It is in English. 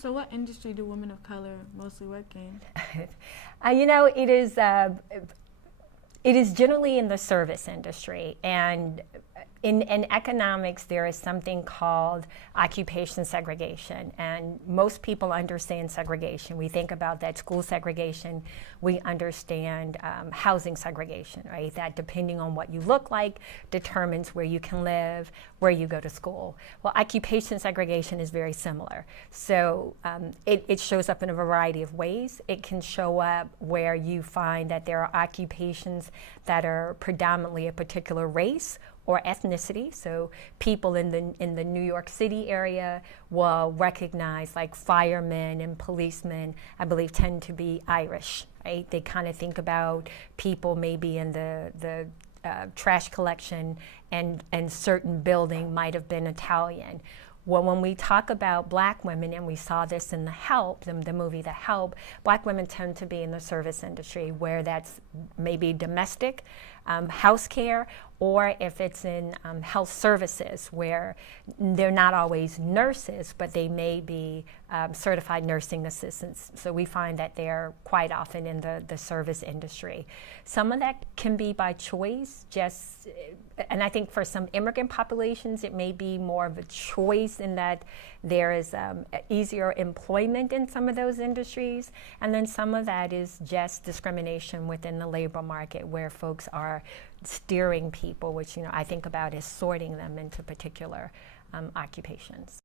So what industry do women of color mostly work in? You know, it is generally in the service industry, and in economics there is something called occupation segregation, and most people understand segregation. We think about that school segregation, we understand housing segregation, right? That depending on what you look like determines where you can live, where you go to school. Well, occupation segregation is very similar. So it shows up in a variety of ways. It can show up where you find that there are occupations that are predominantly a particular race or ethnicity. So people in the New York City area will recognize, like, firemen and policemen, I believe, tend to be Irish, right? They kind of think about people maybe in the trash collection and certain building might have been Italian. Well, when we talk about black women, and we saw this in The Help, the movie The Help, black women tend to be in the service industry, where that's maybe domestic, house care, or if it's in health services, where they're not always nurses, but they may be certified nursing assistants. So we find that they're quite often in the service industry. Some of that can be by choice, and I think for some immigrant populations it may be more of a choice in that there is easier employment in some of those industries, and then some of that is just discrimination within the labor market, where folks are steering people, which, you know, I think about as sorting them into particular occupations.